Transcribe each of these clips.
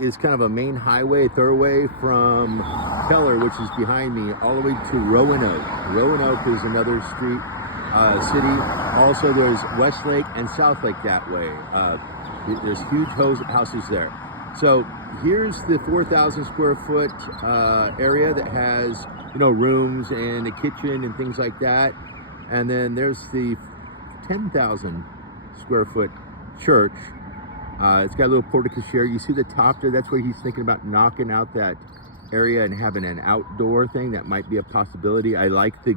Is kind of a main highway, thoroughway from Keller, which is behind me, all the way to Roanoke. Roanoke is another street, city. Also, there's Westlake and Southlake that way. There's huge houses there. So here's the 4,000 square foot area that has, rooms and a kitchen and things like that. And then there's the 10,000 square foot church. It's got a little portico share. You see the top there? That's where he's thinking about knocking out that area and having an outdoor thing. That might be a possibility. I like the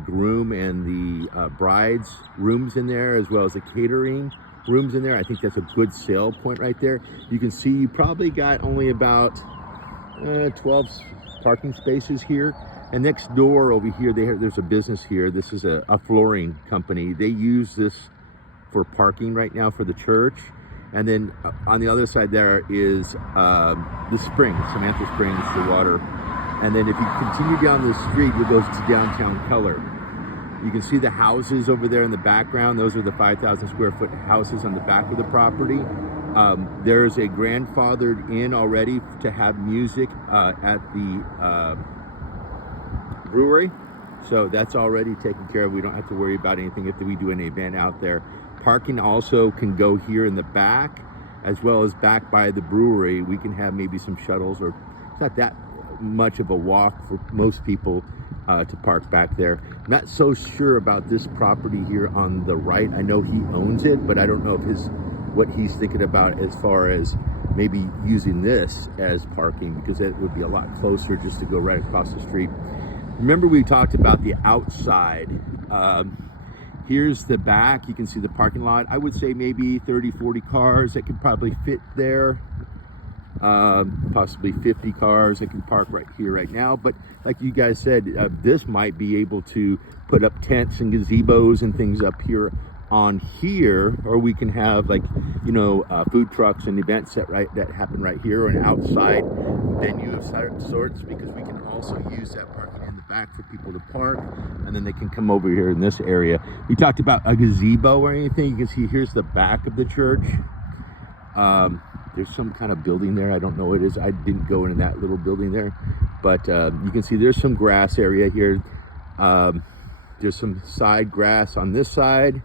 groom and the bride's rooms in there, as well as the catering rooms in there. I think that's a good sale point right there. You can see you probably got only about 12 parking spaces here. And next door over here, there's a business here. This is a flooring company. They use this for parking right now for the church. And then on the other side there is the springs, Samantha Springs, the water. And then if you continue down the street, it goes to downtown Keller. You can see the houses over there in the background. Those are the 5,000 square foot houses on the back of the property. There's a grandfathered in already to have music at the brewery. So that's already taken care of. We don't have to worry about anything if we do any event out there. Parking also can go here in the back, as well as back by the brewery. We can have maybe some shuttles, or it's not that much of a walk for most people to park back there. Not so sure about this property here on the right. I know he owns it, but I don't know if what he's thinking about as far as maybe using this as parking, because it would be a lot closer just to go right across the street. Remember, we talked about the outside. Here's the back. You can see the parking lot. I would say maybe 30, 40 cars that could probably fit there. Possibly 50 cars that can park right here right now. But like you guys said, this might be able to put up tents and gazebos and things up here on here, or we can have food trucks and events that happen right here, or an outside venue of sorts, because we can also use that parking in the back for people to park, and then they can come over here in this area. We talked about a gazebo or anything. You can see here's the back of the church. There's some kind of building there. I don't know what it is. I didn't go into that little building there, but you can see there's some grass area here. There's some side grass on this side,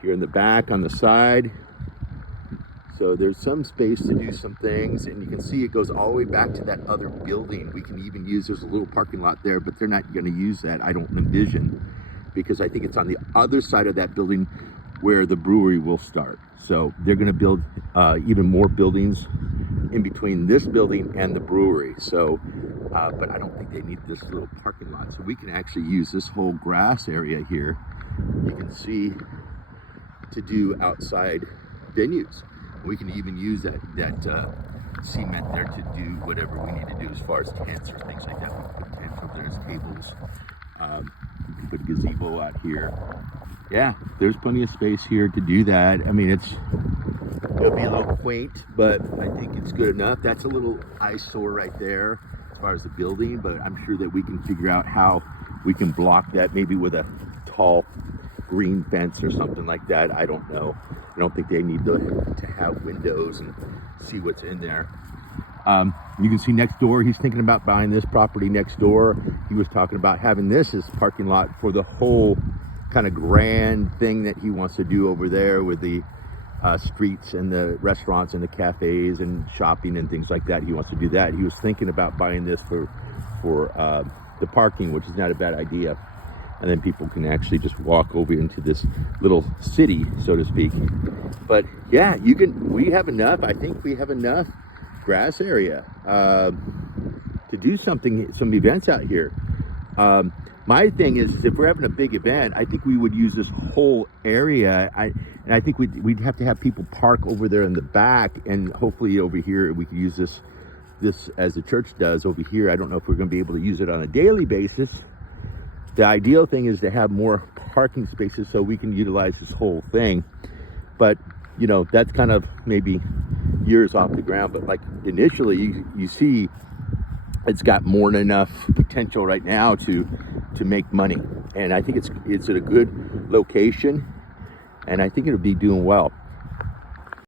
here in the back on the side. So there's some space to do some things, and you can see it goes all the way back to that other building. We can even use, there's a little parking lot there, but they're not going to use that, I don't envision, because I think it's on the other side of that building where the brewery will start. So they're going to build even more buildings in between this building and the brewery. So, but I don't think they need this little parking lot. So we can actually use this whole grass area here, you can see, to do outside venues. We can even use that cement there to do whatever we need to do as far as tents or things like that. We can put tents over there as tables. We can put a gazebo out here. Yeah, there's plenty of space here to do that. I mean, it'll be a little quaint, but I think it's good enough. That's a little eyesore right there as far as the building, but I'm sure that we can figure out how we can block that, maybe with a tall green fence or something like that. I don't know. I don't think they need to have windows and see what's in there. You can see next door, he's thinking about buying this property next door. He was talking about having this as parking lot for the whole kind of grand thing that he wants to do over there with the streets and the restaurants and the cafes and shopping and things like that. He wants to do that. He was thinking about buying this for the parking, which is not a bad idea. And then people can actually just walk over into this little city, so to speak. But yeah, we have enough. I think we have enough grass area to do some events out here. My thing is if we're having a big event, I think we would use this whole area. And I think we'd have to have people park over there in the back, and hopefully over here we could use this as the church does over here. I don't know if we're going to be able to use it on a daily basis. The ideal thing is to have more parking spaces so we can utilize this whole thing. But, that's kind of maybe years off the ground. But like initially, you see it's got more than enough potential right now to make money. And I think it's at a good location, and I think it'll be doing well.